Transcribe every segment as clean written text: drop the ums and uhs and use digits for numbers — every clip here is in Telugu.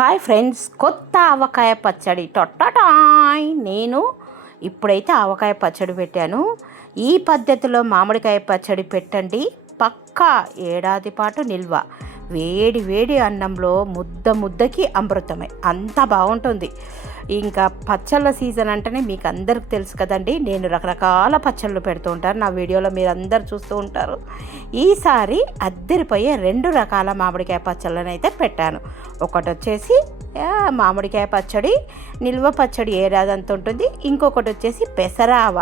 హాయ్ ఫ్రెండ్స్, కొత్త ఆవకాయ పచ్చడి టొట్టటాయ్. నేను ఇప్పుడైతే ఆవకాయ పచ్చడి పెట్టాను. ఈ పద్ధతిలో మామిడికాయ పచ్చడి పెట్టండి, పక్కా ఏడాది పాటు నిల్వ. వేడి వేడి అన్నంలో ముద్దకి అమృతమే, అంత బాగుంటుంది. ఇంకా పచ్చళ్ళ సీజన్ అంటేనే మీకు అందరికి తెలుసు కదండి. నేను రకరకాల పచ్చళ్ళు పెడుతూ ఉంటాను, నా వీడియోలో మీరు అందరు చూస్తూ ఉంటారు. ఈసారి అద్దరిపోయే 2 రకాల మామిడికాయ పచ్చళ్ళని అయితే పెట్టాను. ఒకటి వచ్చేసి మామిడికాయ పచ్చడి, నిల్వ పచ్చడి ఏడాదంత ఉంటుంది. ఇంకొకటి వచ్చేసి పెసరావ.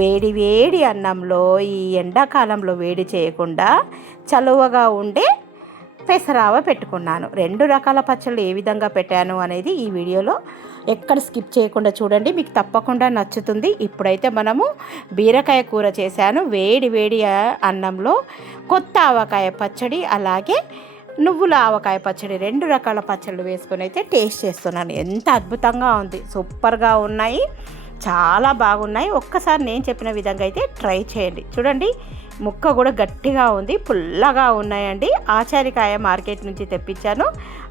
వేడి వేడి అన్నంలో ఈ ఎండాకాలంలో వేడి చేయకుండా చలువగా ఉండే పెసరావ పెట్టుకున్నాను. 2 రకాల పచ్చళ్ళు ఏ విధంగా పెట్టాను అనేది ఈ వీడియోలో ఎక్కడ స్కిప్ చేయకుండా చూడండి, మీకు తప్పకుండా నచ్చుతుంది. ఇప్పుడైతే మనము బీరకాయ కూర చేశాను. వేడి వేడి అన్నంలో కొత్త ఆవకాయ పచ్చడి, అలాగే నువ్వుల ఆవకాయ పచ్చడి, 2 రకాల పచ్చళ్ళు వేసుకొని అయితే టేస్ట్ చేస్తున్నాను. ఎంత అద్భుతంగా ఉంది, సూపర్గా ఉన్నాయి, చాలా బాగున్నాయి. ఒక్కసారి నేను చెప్పిన విధంగా అయితే ట్రై చేయండి. చూడండి, ముక్క కూడా గట్టిగా ఉంది, పుల్లగా ఉన్నాయండి. ఆచారికాయ మార్కెట్ నుంచి తెప్పించాను,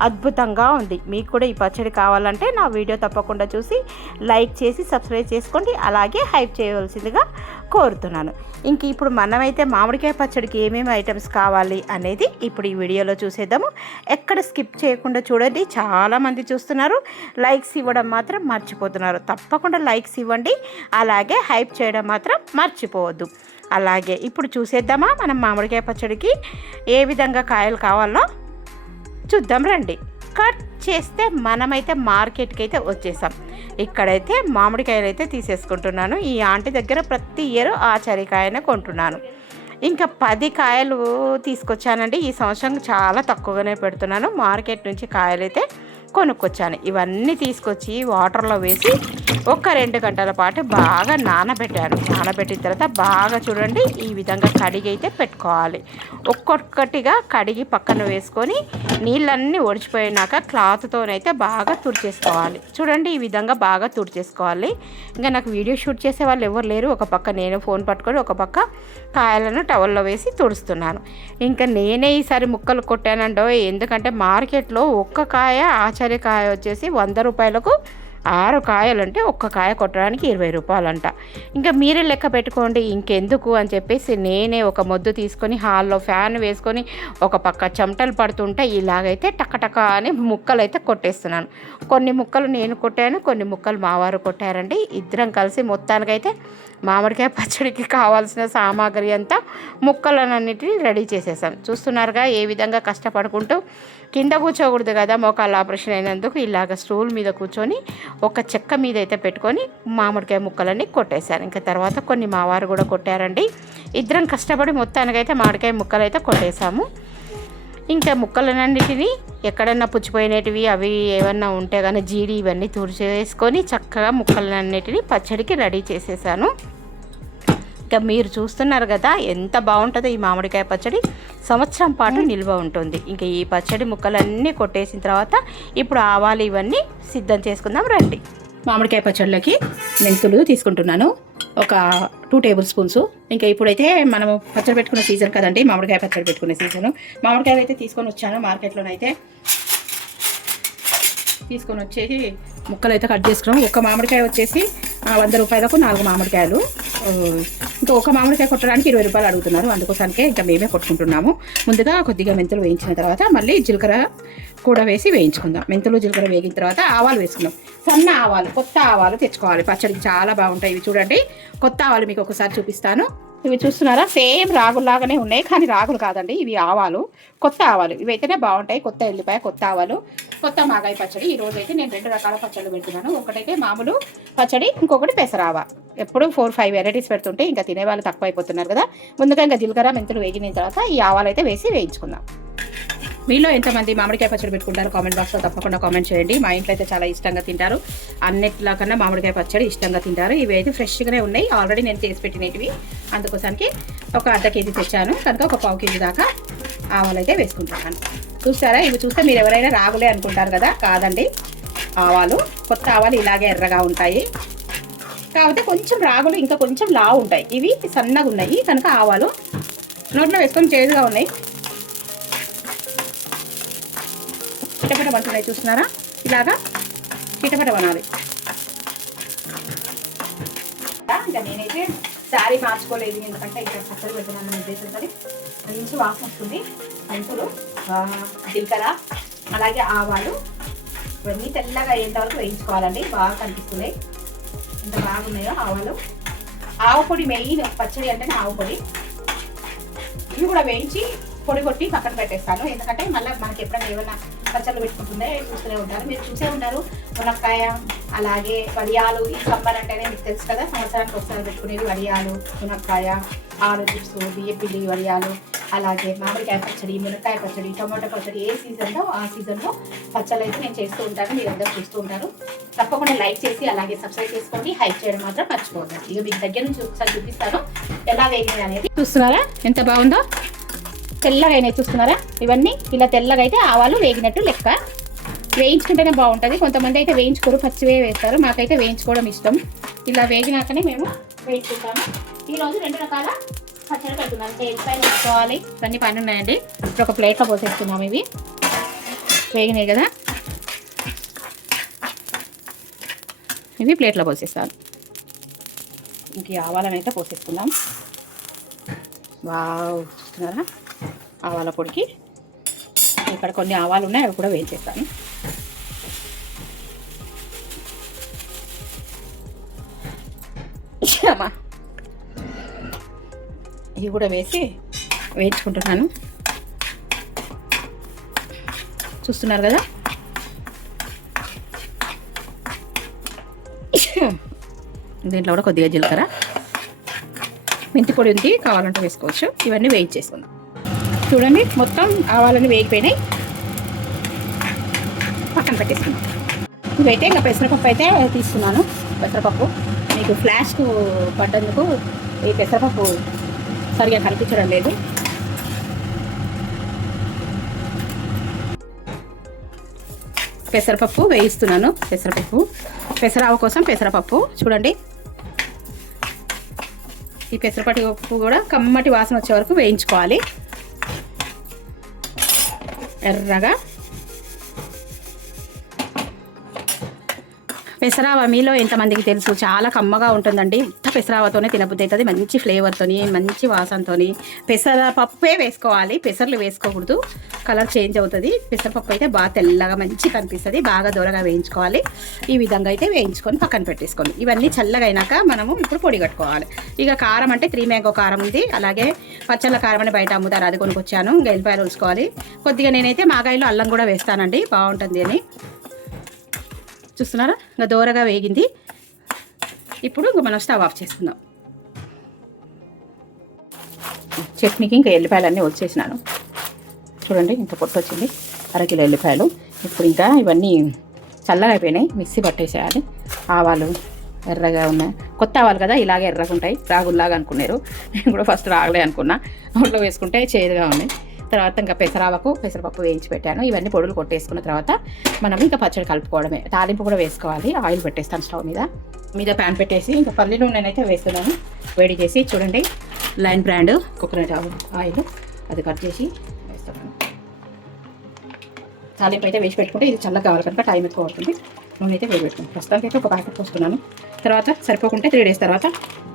అద్భుతంగా ఉంది. మీకు కూడా ఈ పచ్చడి కావాలంటే నా వీడియో తప్పకుండా చూసి లైక్ చేసి సబ్స్క్రైబ్ చేసుకోండి, అలాగే హైప్ చేయవలసిందిగా కోరుతున్నాను. ఇంక ఇప్పుడు మనమైతే మామిడికాయ పచ్చడికి ఏమేమి ఐటమ్స్ కావాలి అనేది ఇప్పుడు ఈ వీడియోలో చూసేద్దాము. ఎక్కడ స్కిప్ చేయకుండా చూడండి. చాలామంది చూస్తున్నారు, లైక్స్ ఇవ్వడం మాత్రం మర్చిపోతున్నారు. తప్పకుండా లైక్స్ ఇవ్వండి, అలాగే హైప్ చేయడం మాత్రం మర్చిపోవద్దు. అలాగే ఇప్పుడు చూసేద్దామా మనం మామిడికాయ పచ్చడికి ఏ విధంగా కాయలు కావాలో చూద్దాం రండి. కట్ చేస్తే మనమైతే మార్కెట్కి అయితే వచ్చేసాం. ఇక్కడైతే మామిడికాయలు అయితే తీసేసుకుంటున్నాను. ఈ ఆంటీ దగ్గర ప్రతి ఇయర్ ఆచారికాయనే కొంటున్నాను. ఇంకా 10 కాయలు తీసుకొచ్చానండి. ఈ సంవత్సరం చాలా తక్కువగానే పెడుతున్నాను. మార్కెట్ నుంచి కాయలు అయితే కొనుక్కొచ్చాను. ఇవన్నీ తీసుకొచ్చి వాటర్లో వేసి ఒక 2 గంటల పాటు బాగా నానబెట్టిన తర్వాత బాగా చూడండి ఈ విధంగా కడిగి అయితే పెట్టుకోవాలి. ఒక్కొక్కటిగా కడిగి పక్కన వేసుకొని నీళ్ళన్నీ ఒడిచిపోయినాక క్లాత్తోనైతే బాగా తుడిచేసుకోవాలి. చూడండి, ఈ విధంగా బాగా తుడిచేసుకోవాలి. ఇంకా నాకు వీడియో షూట్ చేసే వాళ్ళు ఎవరు లేరు. ఒక పక్క నేను ఫోన్ పట్టుకొని ఒక పక్క కాయలను టవల్లో వేసి తుడుస్తున్నాను. ఇంకా నేనే ఈసారి ముక్కలు కొట్టానండో, ఎందుకంటే మార్కెట్లో ఒక్క కాయ ఆచార్యకాయ వచ్చేసి 100 రూపాయలకు 6 కాయలంటే ఒక్క కాయ కొట్టడానికి 20 రూపాయలంట. ఇంకా మీరే లెక్క పెట్టుకోండి ఇంకెందుకు అని చెప్పేసి నేనే ఒక మొద్దు తీసుకొని హాల్లో ఫ్యాన్ వేసుకొని ఒక పక్క చెమటలు పడుతుంటే ఇలాగైతే టకటక అని ముక్కలు అయితే కొట్టేస్తున్నాను. కొన్ని ముక్కలు నేను కొట్టాను, కొన్ని ముక్కలు మావారు కొట్టారండి. ఇద్దరం కలిసి మొత్తానికైతే మామిడికాయ పచ్చడికి కావాల్సిన సామాగ్రి అంతా ముక్కలన్నిటిని రెడీ చేసేసాం. చూస్తున్నారుగా ఏ విధంగా కష్టపడుకుంటూ. కింద కూర్చోకూడదు కదా, మోకాళ్ళ ఆపరేషన్ అయినందుకు ఇలాగ స్టూల్ మీద కూర్చొని ఒక చెక్క మీద అయితే పెట్టుకొని మామిడికాయ ముక్కలన్నీ కొట్టేశాను. ఇంకా తర్వాత కొన్ని మావారు కూడా కొట్టారండి. ఇద్దరం కష్టపడి మొత్తానికైతే మామిడికాయ ముక్కలు అయితే కొట్టేశాము. ఇంకా ముక్కలన్నిటిని ఎక్కడన్నా పుచ్చిపోయినవి అవి ఏమన్నా ఉంటే కానీ జీడి ఇవన్నీ తుడిచేసుకొని చక్కగా ముక్కలన్నిటిని పచ్చడికి రెడీ చేసేసాను. ఇంకా మీరు చూస్తున్నారు కదా ఎంత బాగుంటుందో ఈ మామిడికాయ పచ్చడి, సంవత్సరం పాటు నిల్వ ఉంటుంది. ఇంకా ఈ పచ్చడి ముక్కలన్నీ కొట్టేసిన తర్వాత ఇప్పుడు ఆవాలు ఇవన్నీ సిద్ధం చేసుకుందాం రండి. మామిడికాయ పచ్చడిలోకి మెంతులు తీసుకుంటున్నాను, ఒక 2 టేబుల్ స్పూన్స్. ఇంకా ఇప్పుడైతే మనము పచ్చడి పెట్టుకునే సీజన్ కదండి, మామిడికాయ పచ్చడి పెట్టుకునే సీజను. మామిడికాయలు అయితే తీసుకొని వచ్చాను మార్కెట్లోనైతే. తీసుకొని వచ్చేసి ముక్కలు అయితే కట్ చేసుకున్నాము. ఒక మామిడికాయ వచ్చేసి 100 రూపాయలకు 4 మామిడికాయలు. ఇంకా ఒక మామిడికాయ కొట్టడానికి 20 రూపాయలు అడుగుతున్నారు, అందుకోసానికే ఇంకా మేమే కొట్టుకుంటున్నాము. ముందుగా కొద్దిగా మెంతులు వేయించిన తర్వాత మళ్ళీ జీలకర్ర కూడా వేసి వేయించుకుందాం. మెంతులు జీలకర్ర వేగిన తర్వాత ఆవాలు వేసుకుందాం. సన్న ఆవాలు, కొత్త ఆవాలు తెచ్చుకోవాలి, పచ్చడికి చాలా బాగుంటాయి. ఇవి చూడండి, కొత్త ఆవాలు మీకు ఒకసారి చూపిస్తాను. ఇవి చూస్తున్నారా, సేమ్ రాగుల్లాగానే ఉన్నాయి కానీ రాగులు కాదండి, ఇవి ఆవాలు, కొత్త ఆవాలు. ఇవైతేనే బాగుంటాయి. కొత్త ఎల్లిపాయ, కొత్త ఆవాలు, కొత్త మాగాయ పచ్చడి. ఈ రోజు అయితే నేను 2 రకాల పచ్చళ్ళు పెడుతున్నాను. ఒకటైతే మామూలు పచ్చడి, ఇంకొకటి పెసరావ. ఎప్పుడు 4-5 వెరైటీస్ పెడుతుంటే ఇంకా తినేవాళ్ళు తక్కువ అయిపోతున్నారు కదా. ముందుగా ఇంకా జీలకర్ర మెంతులు వేగిన తర్వాత ఈ ఆవాలు అయితే వేసి వేయించుకుందాం. మీలో ఎంతమంది మామిడికాయ పచ్చడి పెట్టుకుంటారు కామెంట్ బాక్స్లో తప్పకుండా కామెంట్ చేయండి. మా ఇంట్లో అయితే చాలా ఇష్టంగా తింటారు, అన్నిట్లా కన్నా మామిడికాయ పచ్చడి ఇష్టంగా తింటారు. ఇవి అయితే ఫ్రెష్గానే ఉన్నాయి, ఆల్రెడీ నేను చేసి పెట్టినవి. అందుకోసానికి ఒక 1/2 కేజీ తెచ్చాను కనుక ఒక 1/4 కేజీ దాకా ఆవాలు అయితే వేసుకుంటున్నాను. చూస్తారా, ఇవి చూస్తే మీరు ఎవరైనా రాగులే అనుకుంటారు కదా, కాదండి, ఆవాలు. కొత్త ఆవాలు ఇలాగే ఎర్రగా ఉంటాయి, కాకపోతే కొంచెం రాగులు ఇంకా కొంచెం లావు ఉంటాయి. ఇవి సన్నగా ఉన్నాయి కనుక ఆవాలు నోట్లో వేసుకొని చేదుగా ఉన్నాయి. చిటపట పడుతున్నాయి చూస్తున్నారా, ఇలాగా చిటపట పడాలి. ఇంకా నేనైతే శారీ మార్చుకోలేదు, ఎందుకంటే ఇక్కడ పచ్చడి పెడుతున్నాను ఉద్దేశంతో. మంచి వాసన వస్తుంది. మెంతులు, జీలకర్ర, అలాగే ఆవాలు ఇవన్నీ తెల్లగా అయ్యేంత వరకు వేయించుకోవాలండి. బాగా కనిపిస్తున్నాయి, ఎంత బాగున్నాయో ఆవాలు. ఆవు పొడి మెయిన్ పచ్చడి అంటేనే ఆవు పొడి. ఇవి కూడా వేయించి పొడి కొట్టి పక్కన పెట్టేస్తాను, ఎందుకంటే మళ్ళీ మనకి ఎప్పుడైనా ఏమైనా పచ్చళ్ళు పెట్టుకుంటుందే చూస్తూనే ఉంటారు. మీరు చూసే ఉంటారు మునక్కాయ, అలాగే వడియాలు. ఈ సమ్మర్ అంటేనే మీకు తెలుసు కదా, సంవత్సరానికి ఒకసారి పెట్టుకునేది వడియాలు, మునక్కాయ, ఆలు చిప్స్, బియ్యపిండి వడియాలు, అలాగే మామిడికాయ పచ్చడి, మునక్కాయ పచ్చడి, టమాటో పచ్చడి. ఏ సీజన్లో ఆ సీజన్లో పచ్చళ్ళు అయితే నేను చేస్తూ ఉంటాను, మీరు అందరూ చూస్తూ ఉంటారు. తప్పకుండా లైక్ చేసి అలాగే సబ్స్క్రైబ్ చేసుకోండి, హైప్ చేయడం మాత్రం మర్చిపోవద్దు. ఇక మీకు దగ్గర నుంచి ఒకసారి చూపిస్తాను ఎలా వేగినాయి అనేది. చూస్తున్నారా ఎంత బాగుందో, తెల్లగా అయినాయి చూస్తున్నారా. ఇవన్నీ ఇలా తెల్లగా అయితే ఆవాలు వేగినట్టు లెక్క. వేయించుకుంటేనే బాగుంటుంది. కొంతమంది అయితే వేయించుకోరు, పచ్చివే వేస్తారు. మాకైతే వేయించుకోవడం ఇష్టం. ఇలా వేగినాకనే మేము వేయించుకుంటాము. ఈరోజు 2 రకాల పచ్చడి పెడుతున్నాను. ఎల్లిపాయలు వేసుకోవాలి, ఇవన్నీ పని ఉన్నాయండి. ఇప్పుడు ఒక ప్లేట్లో పోసేస్తున్నాము. ఇవి వేగినాయి కదా, ఇవి ప్లేట్లో పోసేస్తాను. ఇంక ఆవాలను అయితే పోసేసుకుందాం. వావ్, చూస్తున్నారా ఆవాల పొడికి. ఇక్కడ కొన్ని ఆవాలు ఉన్నాయి, అవి కూడా వేయించేస్తాను. ఇవి కూడా వేసి వేయించుకుంటున్నాను. చూస్తున్నారు కదా, దీంట్లో కూడా కొద్దిగా జీలకర్ర, మెంతి పొడి ఉంది, కావాలంటే వేసుకోవచ్చు. ఇవన్నీ వేయించేసుకుందాం. చూడండి మొత్తం ఆవాలని వేగిపోయినాయి, పక్కన పెట్టేసుకున్నాం. ఇవైతే ఇంకా పెసరపప్పు అయితే తీసుకున్నాను. పెసరపప్పు మీకు ఫ్లాష్కు పడ్డందుకు ఈ పెసరపప్పు సరిగా కనిపించడం లేదు. పెసరపప్పు వేయిస్తున్నాను. పెసరావు కోసం పెసరపప్పు. చూడండి, ఈ పెసరపప్పు కూడా కమ్మటి వాసన వచ్చే వరకు వేయించుకోవాలి ఎర్రగా. పెసరావ మీలో ఎంతమందికి తెలుసు, చాలా కమ్మగా ఉంటుందండి. పెసరావతోనే తినబుద్ధి అవుతుంది, మంచి ఫ్లేవర్తోని, మంచి వాసనతోని. పెసరపప్పే వేసుకోవాలి, పెసర్లు వేసుకోకూడదు, కలర్ చేంజ్ అవుతుంది. పెసరపప్పు అయితే బాగా తెల్లగా మంచి కనిపిస్తుంది. బాగా దూరగా వేయించుకోవాలి. ఈ విధంగా అయితే వేయించుకొని పక్కన పెట్టేసుకోండి. ఇవన్నీ చల్లగా అయినాక మనము ఇప్పుడు పొడి కట్టుకోవాలి. ఇక కారం అంటే 3 మ్యాంగో కారం ఉంది, అలాగే పచ్చళ్ళ కారం అని బయట అమ్ముతారు, అది కొనుక్కొచ్చాను. ఇంకా ఎల్లిపాయలు ఉలుసుకోవాలి. కొద్దిగా నేనైతే మాగాయలో అల్లం కూడా వేస్తానండి, బాగుంటుంది అని. చూస్తున్నారా, ఇంకా దూరగా వేగింది. ఇప్పుడు మనం స్టవ్ ఆఫ్ చేసుకుందాం. చట్నీకి ఇంకా ఎల్లిపాయలన్నీ వచ్చేసినాను. చూడండి ఇంత పొట్టు వచ్చింది, 1/2 కిలో ఎల్లిపాయలు. ఇప్పుడు ఇంకా ఇవన్నీ చల్లగా అయిపోయినాయి, మిక్సీ పట్టేసేయాలి. ఆవాలు ఎర్రగా ఉన్నాయి, కొత్త ఆవాలు కదా, ఇలాగే ఎర్రగా ఉంటాయి. రాగుల్లాగా అనుకున్నారు, నేను కూడా ఫస్ట్ రాగులే అనుకున్నా. ఒంట్లో వేసుకుంటే చేదుగా ఉన్నాయి. తర్వాత ఇంకా పెసరపప్పు వేయించి పెట్టాను. ఇవన్నీ పొడులు కొట్టేసుకున్న తర్వాత మనం ఇంకా పచ్చడి కలుపుకోవడమే. తాలింపు కూడా వేసుకోవాలి. ఆయిల్ పెట్టేస్తాను స్టవ్ మీద ప్యాన్ పెట్టేసి ఇంకా పల్లి నూనెనైతే వేస్తున్నాను. వేడి చేసి చూడండి, లైన్ బ్రాండ్ కోకోనట్ ఆయిల్ అది కట్ చేసి వేస్తున్నాను. తాలింపు అయితే వేసి పెట్టుకుంటే ఇది చల్లగా కావాలి కనుక టైం ఎక్కువ అవుతుంది. నూనె అయితే వేడి పెట్టుకుంటాను. ప్రస్తుతానికి అయితే ఒక ప్యాకెట్ పోస్తున్నాను. తర్వాత సరిపోకుంటే 3 days తర్వాత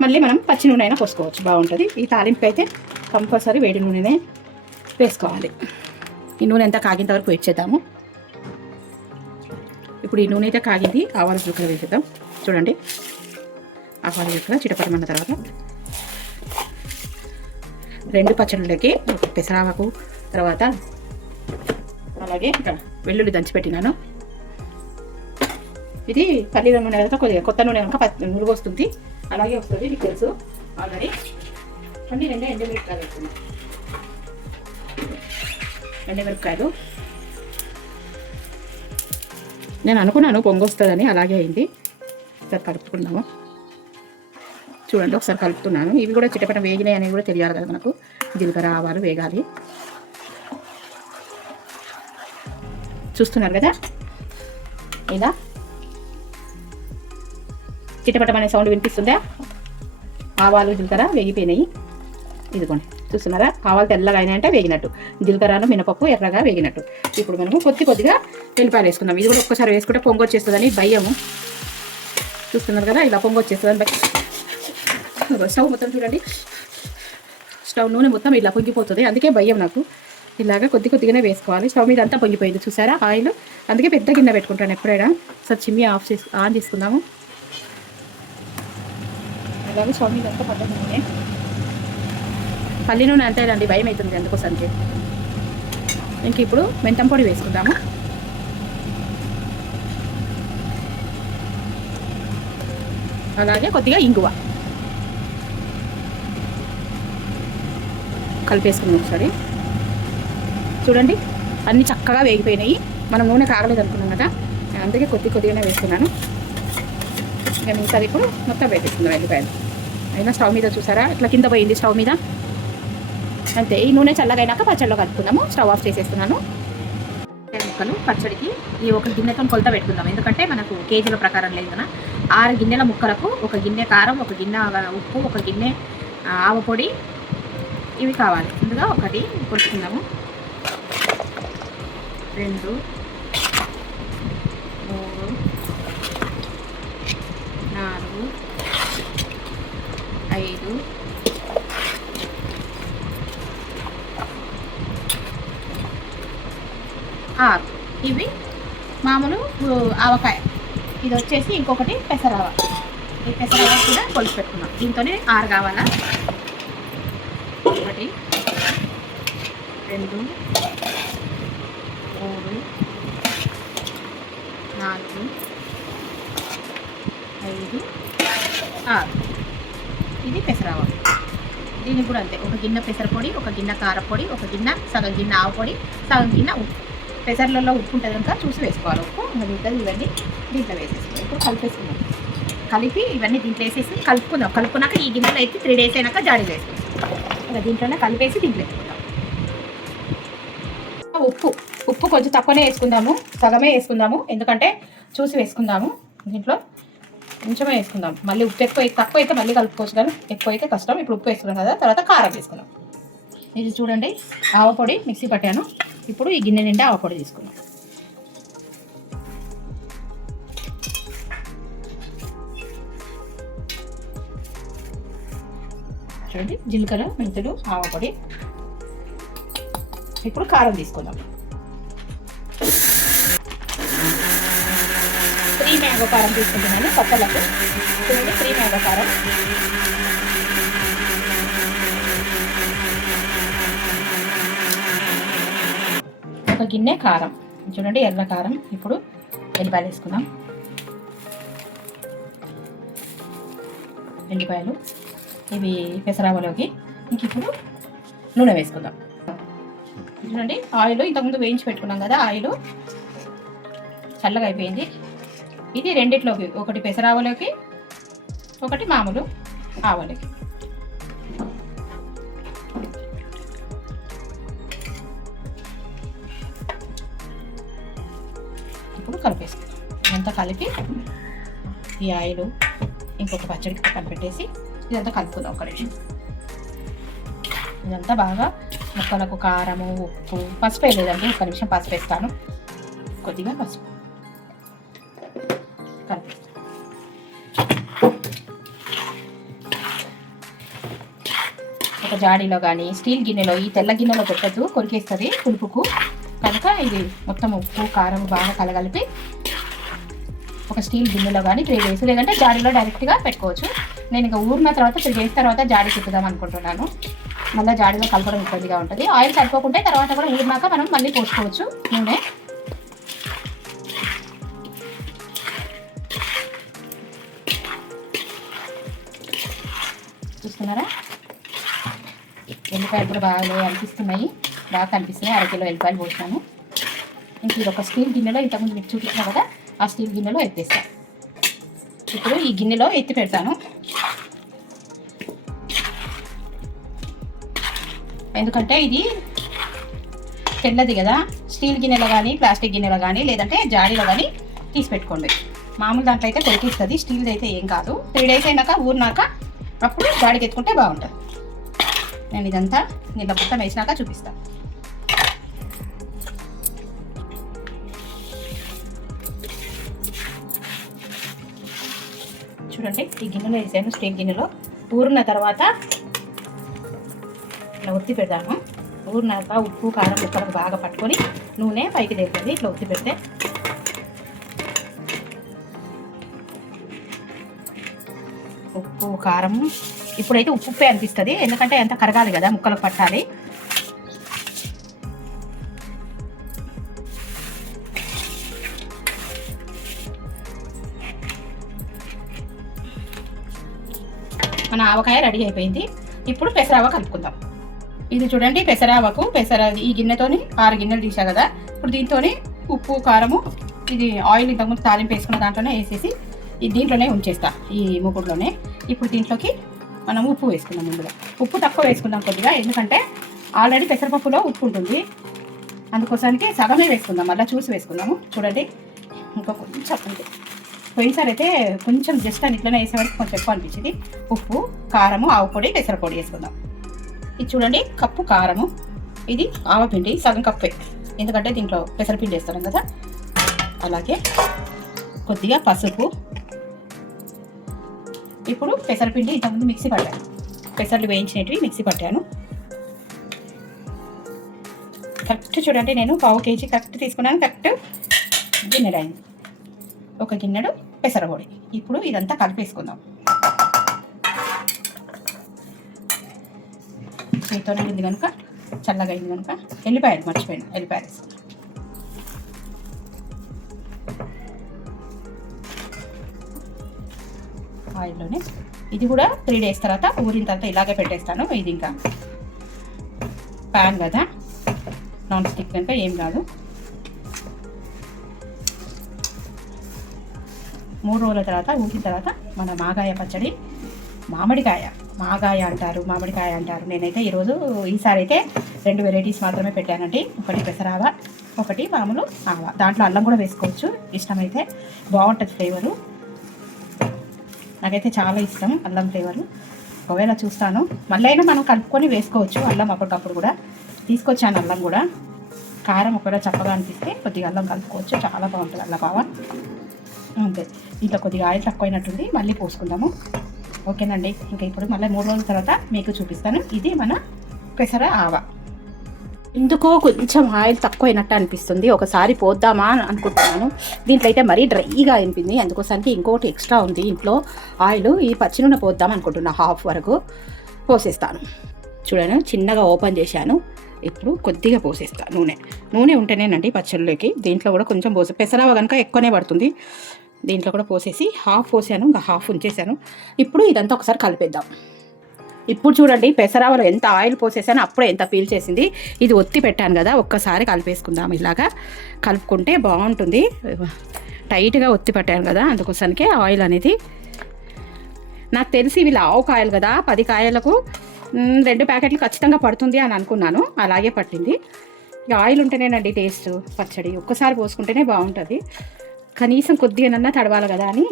మళ్ళీ మనం పచ్చి నూనె అయినా పోసుకోవచ్చు, బాగుంటుంది. ఈ తాలింపు అయితే కంపల్సరీ వేడి నూనెనే వేసుకోవాలి. ఈ నూనె అంతా కాగేంత వరకు వెయిట్ చేద్దాము. ఇప్పుడు ఈ నూనె అయితే కాగింది, ఆవాలు జీలకర్ర వేసేద్దాం. చూడండి, ఆవాలు జీలకర్ర చిటపటమన్న తర్వాత 2 పచ్చళ్ళకి పెసరావకు, తర్వాత అలాగే ఇక్కడ వెల్లుల్లి దంచి పెట్టినాను. ఇది పల్లి నూనె కదా, కొద్దిగా కొత్త నూనె కనుక నురుగు వస్తుంది, అలాగే వస్తుంది, మీకు తెలుసు ఆల్రెడీ. అన్నీ 2 ఎండుమిరపకాయలు వేస్తున్నాను. ఎండుమిరపకాయలు నేను అనుకున్నాను పొంగు వస్తుందని, అలాగే అయింది. ఒకసారి కలుపుకున్నాము. చూడండి, ఒకసారి కలుపుతున్నాను. ఇవి కూడా చిటపట వేగినాయి అనేది కూడా తెలియాలి కదా మనకు. జీలకర్ర ఆవాలు వేగాలి. చూస్తున్నారు కదా, ఇలా చిటపటం అనే సౌండ్ వినిపిస్తుందా? ఆవాలు జీలకర్ర వేగిపోయినాయి. ఇదిగోండి చూస్తున్నారా, ఆవాలు తెల్లగా అయినాయంటే వేగినట్టు, జీలకర్రను మినపప్పు ఎర్రగా వేగినట్టు. ఇప్పుడు మనము కొద్దిగా వెల్లిపాయలు వేసుకుందాం. ఇది కూడా ఒక్కసారి వేసుకుంటే పొంగొచ్చేస్తుందని భయము. చూస్తున్నారు కదా, ఇలా పొంగొచ్చేస్తుందని భయం. స్టవ్ మొత్తం చూడండి, స్టవ్ నూనె మొత్తం ఇలా పొంగిపోతుంది, అందుకే భయం నాకు. ఇలాగా కొద్దిగానే వేసుకోవాలి. స్టవ్ మీద అంతా పొంగిపోయింది చూసారా ఆయిల్, అందుకే పెద్ద గిన్నె పెట్టుకుంటాను ఎప్పుడైనా. సార్ చిమ్మి ఆన్ చేసుకుందాము. అలాగే స్టవ్ మీద అంతా పడ్డ నూనె, పల్లి నూనె అంతేనండి, భయం అవుతుంది అందుకోసానికి. ఇంక ఇప్పుడు మెంతం పొడి వేసుకుందాము. అలాగే కొద్దిగా ఇంగువ కలిపేసుకున్నాం ఒకసారి. చూడండి అన్నీ చక్కగా వేగిపోయినాయి. మనం నూనె కాగలేదు అనుకున్నాం కదా, అందుకే కొద్దిగానే వేసుకున్నాను. ఇక మిగతాది ఇప్పుడు మొత్తం వేసేసుకుందాం వెల్లిపాయలు. అయినా స్టవ్ మీద చూసారా ఇట్లా కింద పోయింది స్టవ్ మీద. అంతే, ఈ నూనె చల్లగైనాక పచ్చడిలో కలుపుకుందాము. స్టవ్ ఆఫ్ చేసేస్తున్నాను. ముక్కలు పచ్చడికి ఈ ఒక గిన్నెతో కొలత పెట్టుకుందాం, ఎందుకంటే మనకు కేజీల ప్రకారం లేదు కదా. 6 గిన్నెల ముక్కలకు 1 గిన్నె కారం, 1 గిన్నె ఉప్పు, 1 గిన్నె ఆవపొడి ఇవి కావాలి. ముందుగా 1 కొలుచుకుందాము. 2, 3, 4, 5, 6. ఇవి మామూలు ఆవకాయ. ఇది వచ్చేసి ఇంకొకటి పెసరావ. ఈ పెసరావ కూడా కొలిసి పెట్టుకున్నాం. దీంతోనే 6 కావాలా. 1, 2, 3, 4, 5, 6. ఇది పెసరావ. దీనికి కూడా అంతే, 1 గిన్నె పెసరపొడి, 1 గిన్నె కారపొడి, 1 గిన్నె సగం గిన్నె ఆవపొడి, సగం గిన్నె ఉప్పు. పెసర్లలో ఉప్పు ఉంటుంది కనుక చూసి వేసుకోవాలి. ఉప్పు మిగతాది ఇవన్నీ దీంట్లో వేసేసుకుందాం. ఇప్పుడు కలిపేసుకుందాం. కలిపి ఇవన్నీ దీంట్లో వేసేసి కలుపుకున్నాక ఈ గిన్నెలో అయితే 3 days అయినాక జాడీ వేసుకుందాం. ఇలా దీంట్లోనే కలిపేసి దీంట్లో వేసుకుందాం. ఉప్పు కొంచెం తక్కువనే వేసుకుందాము, సగమే వేసుకుందాము, ఎందుకంటే చూసి వేసుకుందాము. దీంట్లో కొంచెమే వేసుకుందాం. మళ్ళీ ఉప్పు తక్కువ అయితే మళ్ళీ కలుపుకోవచ్చు, కానీ ఎక్కువ అయితే కష్టం. ఇప్పుడు ఉప్పు వేసుకున్నాం కదా, తర్వాత కారం వేసుకుందాం. ఇది చూడండి, ఆవపొడి మిక్సీ పట్టాను. ఇప్పుడు ఈ గిన్నె నిండా ఆవపొడి తీసుకున్నాం. చూడండి, జీలకర్ర, మెంతులు, ఆవపొడి. ఇప్పుడు కారం తీసుకుందాం. 3 మ్యాంగో కారం తీసుకుంటున్నాను పచ్చళ్ళకు. చూడండి, 3 మ్యాంగో కారం. ఒక గిన్నె కారం. చూడండి, ఎర్ర కారం. ఇప్పుడు ఎల్లిపాయలు వేసుకుందాం. ఎల్లిపాయలు ఇవి పెసరావలోకి. ఇంక ఇప్పుడు నూనె వేసుకుందాం. చూడండి, ఆయిల్ ఇంతకుముందు వేయించి పెట్టుకున్నాం కదా, ఆయిల్ చల్లగా అయిపోయింది. ఇది రెండిట్లోకి, ఒకటి పెసరావలోకి, ఒకటి మామూలు ఆవలోకి. ఇప్పుడు కలిపేసుకుందాం. ఇదంతా కలిపి ఈ ఆయిల్ ఇంకొక పచ్చడికి పక్కన పెట్టేసి ఇదంతా కలుపుకుందాం. ఒక నిమిషం ఇదంతా బాగా ముక్కలకు కారము, ఉప్పు, పసుపు వేయలేదండి, ఒక నిమిషం పసుపు వేస్తాను. కొద్దిగా పసుపు కలిపి ఒక జాడీలో కానీ స్టీల్ గిన్నెలో, ఈ తెల్ల గిన్నెలో పెట్టద్దు, కొరికేస్తుంది పులుపుకు కనుక. ఇది మొత్తం ఉప్పు కారం బాగా కలగలిపి ఒక స్టీల్ గిన్నెలో కానీ 3 days, లేదంటే జాడీలో డైరెక్ట్గా పెట్టుకోవచ్చు. నేను ఇంకా ఊరిన తర్వాత 3 days తర్వాత జాడీ తిప్పుదాం అనుకుంటున్నాను. మళ్ళీ జాడీలో కలపడం ఇబ్బందిగా ఉంటుంది. ఆయిల్ సరిపోకుంటే తర్వాత కూడా ఊరినాక మనం మళ్ళీ పోసుకోవచ్చు నూనె. చూస్తున్నారా, ఎల్లిపాయలు కూడా బాగా అనిపిస్తున్నాయి, బాగా కనిపిస్తున్నాయి. 1 కిలో ఎల్లిపాయలు పోసాను. ఇంక ఇది ఒక స్టీల్ గిన్నెలో, ఇంతకుముందు మీకు చూపించినా కదా, ఆ స్టీల్ గిన్నెలో ఎత్తేస్తాను. ఇప్పుడు ఈ గిన్నెలో ఎత్తి పెడతాను, ఎందుకంటే ఇది తెల్లది కదా. స్టీల్ గిన్నెలో కానీ, ప్లాస్టిక్ గిన్నెలో కానీ, లేదంటే జాడీలో కానీ తీసి పెట్టుకోండి. మామూలు దాంట్లో అయితే కొరికిస్తుంది, స్టీల్ది అయితే ఏం కాదు. 3 days అయినాక ఊరినాక అప్పుడు జాడీకి ఎత్తుకుంటే బాగుంటుంది. నేను ఇదంతా నీళ్ళ మొత్తం వేసినాక చూపిస్తాను. చూడండి, ఈ గిన్నెలో వేసాను, స్టీల్ గిన్నెలో. ఊరిన తర్వాత ఇట్లా ఒత్తి పెడతాను. ఊరినాక ఉప్పు కారం ముక్కలకు బాగా పట్టుకొని నూనె పైకి తేలుతుంది. ఇట్లా ఒత్తి పెడితే ఉప్పు కారం ఇప్పుడైతే ఉప్పే అనిపిస్తుంది, ఎందుకంటే ఎంత కరగాలి కదా, ముక్కలకు పట్టాలి. మన ఆవకాయ రెడీ అయిపోయింది. ఇప్పుడు పెసరావ కలుపుకుందాం. ఇది చూడండి పెసరావకు, ఈ గిన్నెతోని 6 గిన్నెలు తీసా కదా. ఇప్పుడు దీంతోని ఉప్పు కారము, ఇది ఆయిల్ ఇంతకుముందు తాలింపు వేసుకున్న దాంట్లోనే వేసేసి దీంట్లోనే ఉంచేస్తా, ఈ మూకుడులోనే. ఇప్పుడు దీంట్లోకి మనం ఉప్పు వేసుకుందాం. ముందుగా ఉప్పు తక్కువ వేసుకుందాం కొద్దిగా, ఎందుకంటే ఆల్రెడీ పెసరపప్పులో ఉప్పు ఉంటుంది. అందుకోసానికి సగమే వేసుకుందాం, మళ్ళీ చూసి వేసుకుందాము. చూడండి ఇంకా కొంచెం ఉంది. పోయినసారి అయితే కొంచెం జస్ట్ అని ఇట్లనే వేసేవారికి కొంచెం ఎక్కువ అనిపించింది. ఉప్పు కారము ఆవు పొడి పెసర పొడి వేసుకుందాం. ఇది చూడండి కప్పు కారము, ఇది ఆవపిండి సగం కప్పే, ఎందుకంటే దీంట్లో పెసరపిండి వేస్తాం కదా. అలాగే కొద్దిగా పసుపు. ఇప్పుడు పెసరపిండి ఇంతకుముందు మిక్సీ పట్టాను, పెసర్లు వేయించినవి మిక్సీ పట్టాను. కరెక్ట్ చూడండి, నేను 1/2 kg కరెక్ట్ తీసుకున్నాను. కరెక్ట్ గిన్నెడు అయింది, 1 గిన్నెడు పెసర పొడి. ఇప్పుడు ఇదంతా కలిపేసుకుందాం. చేతితోనే అయింది కనుక, చల్లగా అయింది కనుక. ఎల్లిపాయలు మర్చిపోయాను, ఎల్లిపాయలు వేసుకుందాం. ఆయిల్లోనే ఇది కూడా 3 days తర్వాత ఊరిన తర్వాత ఇలాగే పెట్టేస్తాను. ఇది ఇంకా ప్యాన్ కదా, నాన్ స్టిక్ కనుక ఏం కాదు. 3 రోజుల తర్వాత ఊరిన తర్వాత మన మాగాయ పచ్చడి, మాగాయ అంటారు, మామిడికాయ అంటారు. నేనైతే ఈసారి అయితే 2 వెరైటీస్ మాత్రమే పెట్టానండి. ఒకటి పెసరావ, ఒకటి మామూలు ఆవ. దాంట్లో అల్లం కూడా వేసుకోవచ్చు, ఇష్టమైతే బాగుంటుంది ఫ్లేవరు. నాకైతే చాలా ఇష్టం అల్లం ఫ్లేవరు. ఒకవేళ చూస్తాను, మళ్ళీ అయినా మనం కలుపుకొని వేసుకోవచ్చు అల్లం. అప్పటికప్పుడు కూడా తీసుకొచ్చాను అల్లం కూడా. కారం ఒకవేళ చప్పగా అనిపిస్తే కొద్దిగా అల్లం కలుపుకోవచ్చు, చాలా బాగుంటుంది అల్లం బావ. అంతే, ఇంట్లో కొద్దిగా ఆయిల్ తక్కువైనట్టుంది, మళ్ళీ పోసుకుందాము. ఓకేనండి, ఇంకా ఇప్పుడు మళ్ళీ 3 రోజుల తర్వాత మీకు చూపిస్తాను. ఇది మన పెసర ఆవ. ఎందుకో కొంచెం ఆయిల్ తక్కువైనట్టు అనిపిస్తుంది, ఒకసారి పోద్దామా అని అనుకుంటున్నాను. దీంట్లో అయితే మరీ డ్రైగా అనిపింది, అందుకోసానికి ఇంకోటి ఎక్స్ట్రా ఉంది ఇంట్లో ఆయిల్. ఈ పచ్చి నూనె పోద్దాం అనుకుంటున్నా, 1/2 వరకు పోసేస్తాను. చూడండి చిన్నగా ఓపెన్ చేశాను. ఇప్పుడు కొద్దిగా పోసేస్తాను నూనె ఉంటేనేనండి పచ్చళ్ళకి. దీంట్లో కూడా కొంచెం పెసరావ కనుక ఎక్కువనే పడుతుంది. దీంట్లో కూడా పోసేసి 1/2 పోసాను, ఇంకా 1/2 ఉంచేసాను. ఇప్పుడు ఇదంతా ఒకసారి కలిపేద్దాం. ఇప్పుడు చూడండి పెసరావలో ఎంత ఆయిల్ పోసేసానో అప్పుడే ఎంత పీల్ చేసింది. ఇది ఒత్తి పెట్టాను కదా, ఒక్కసారి కలిపేసుకుందాం. ఇలాగా కలుపుకుంటే బాగుంటుంది. టైట్గా ఒత్తి పెట్టాను కదా, అందుకోసానికే ఆయిల్ అనేది. నాకు తెలిసి వీళ్ళు ఆవకాయలు కదా, 10 కాయలకు 2 ప్యాకెట్లు ఖచ్చితంగా పడుతుంది అని అనుకున్నాను. అలాగే పట్టింది. ఇక ఆయిల్ ఉంటేనేనండి టేస్ట్ పచ్చడి. ఒక్కసారి పోసుకుంటేనే బాగుంటుంది. కనీసం కొద్దిగానన్నా తడవాలి కదా అని.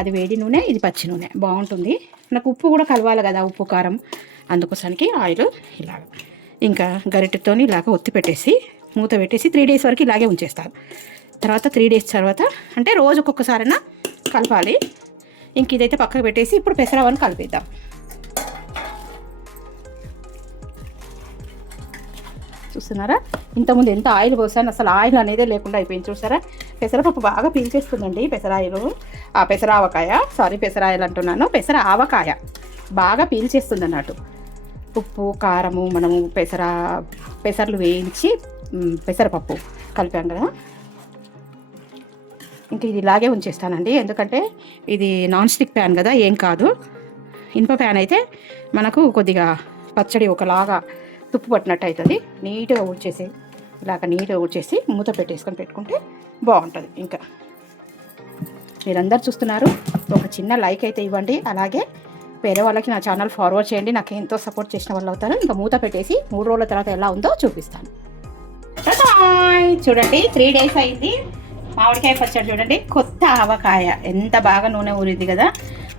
అది వేడి నూనె, ఇది పచ్చి నూనె, బాగుంటుంది. నాకు ఉప్పు కూడా కలవాలి కదా, ఉప్పు కారం. అందుకోసానికి ఆయిల్ ఇలాగ ఇంకా గరిటెతో ఇలాగ ఒత్తి పెట్టేసి మూత పెట్టేసి 3 days వరకు ఇలాగే ఉంచేస్తాను. తర్వాత 3 days తర్వాత అంటే రోజుకొకసారైనా కలపాలి. ఇంక ఇదైతే పక్కకు పెట్టేసి ఇప్పుడు పెసరవని కలిపేద్దాం. చూస్తున్నారా, ఇంతకుముందు ఎంత ఆయిల్ పోసాను, అసలు ఆయిల్ అనేదే లేకుండా అయిపోయింది. చూసారా, పెసరపప్పు బాగా పీల్చేస్తుందండి పెసరాయలు. పెసరాయలు అంటున్నాను, పెసర ఆవకాయ బాగా పీల్చేస్తుంది అన్నట్టు. ఉప్పు కారము మనము పెసర్లు వేయించి పెసరపప్పు కలిపాం కదా. ఇంక ఇది ఇలాగే ఉంచేస్తానండి, ఎందుకంటే ఇది నాన్ స్టిక్ ప్యాన్ కదా, ఏం కాదు. ఇనుప ప్యాన్ అయితే మనకు కొద్దిగా పచ్చడి ఒకలాగా తుప్పు పట్టినట్టు అవుతుంది. నీట్గా ఊడ్చేసి మూత పెట్టేసుకొని పెట్టుకుంటే బాగుంటుంది. ఇంకా మీరందరూ చూస్తున్నారు, ఒక చిన్న లైక్ అయితే ఇవ్వండి. అలాగే వేరే వాళ్ళకి నా ఛానల్ ఫార్వర్డ్ చేయండి, నాకు ఎంతో సపోర్ట్ చేసిన వాళ్ళు అవుతారు. ఇంకా మూత పెట్టేసి 3 రోజుల తర్వాత ఎలా ఉందో చూపిస్తాను. చూడండి 3 days అయింది. మామిడికాయ పచ్చడి చూడండి, కొత్త ఆవకాయ. ఎంత బాగా నూనె ఊరింది కదా,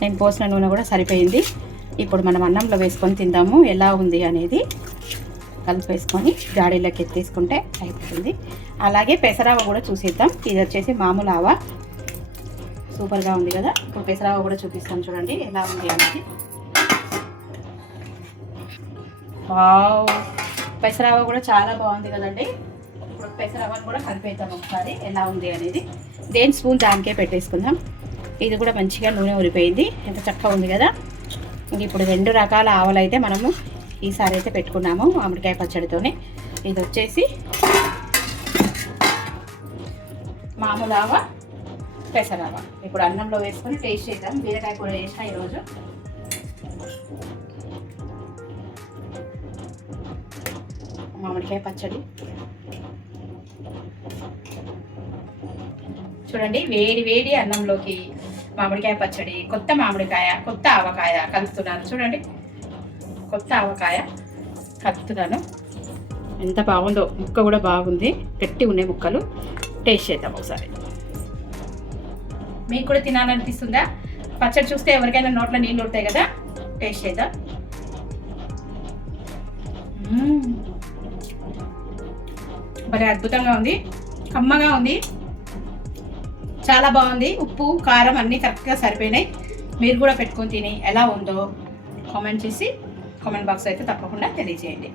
నేను పోసిన నూనె కూడా సరిపోయింది. ఇప్పుడు మనం అన్నంలో వేసుకొని తిందాము, ఎలా ఉంది అనేది కలిపేసుకొని జాడీలోకి ఎత్తేసుకుంటే అయిపోతుంది. అలాగే పెసరవ కూడా చూసేద్దాం. ఇది వచ్చేసి మామూలు ఆవ, సూపర్గా ఉంది కదా. ఇప్పుడు పెసరవ కూడా చూపిస్తాను చూడండి ఎలా ఉంది అనేది. వావ్, పెసరవ కూడా చాలా బాగుంది కదండి. ఇప్పుడు పెసరవను కూడా కలిపేద్దాం ఒకసారి ఎలా ఉంది అనేది. దేని స్పూన్ దానికే పెట్టేసుకుందాం. ఇది కూడా మంచిగా నూనె ఊరిపోయింది, ఎంత చక్కగా ఉంది కదా. ఇప్పుడు 2 రకాల ఆవలు అయితే మనము ఈసారి అయితే పెట్టుకున్నాము మామిడికాయ పచ్చడితోనే. ఇది వచ్చేసి మామూలు ఆవ, పెసరవ. ఇప్పుడు అన్నంలో వేసుకొని టేస్ట్ చేద్దాం. బీరకాయ కూడా వేసిన ఈరోజు. మామిడికాయ పచ్చడి చూడండి, వేడి వేడి అన్నంలోకి మామిడికాయ పచ్చడి, కొత్త మామిడికాయ, కొత్త ఆవకాయ కలుపుతున్నాను చూడండి. కొత్త ఆవకాయ కలుపుతున్నాను, ఎంత బాగుందో. ముక్క కూడా బాగుంది, గట్టి ఉన్నాయి ముక్కలు. టేస్ట్ చేద్దాం ఒకసారి. మీకు కూడా తినాలనిపిస్తుందా? పచ్చడి చూస్తే ఎవరికైనా నోట్లో నీళ్ళు ఉంటాయి కదా. టేస్ట్ చేద్దాం. భలే అద్భుతంగా ఉంది, కమ్మగా ఉంది, చాలా బాగుంది. ఉప్పు కారం అన్నీ కరెక్ట్గా సరిపోయినాయి. మీరు కూడా పెట్టుకొని తిని ఎలా ఉందో కామెంట్ చేసి కామెంట్ బాక్స్ అయితే తప్పకుండా తెలియజేయండి.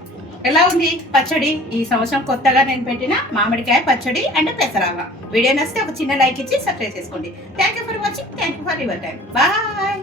ఎలా ఉంది పచ్చడి? ఈ సంవత్సరం కొత్తగా నేను పెట్టిన మామిడికాయ పచ్చడి అండ్ పెసరవ. వీడియో నచ్చితే ఒక చిన్న లైక్ ఇచ్చి సబ్స్క్రైబ్ చేసుకోండి. Thank you for watching. Thank you for your time. Bye.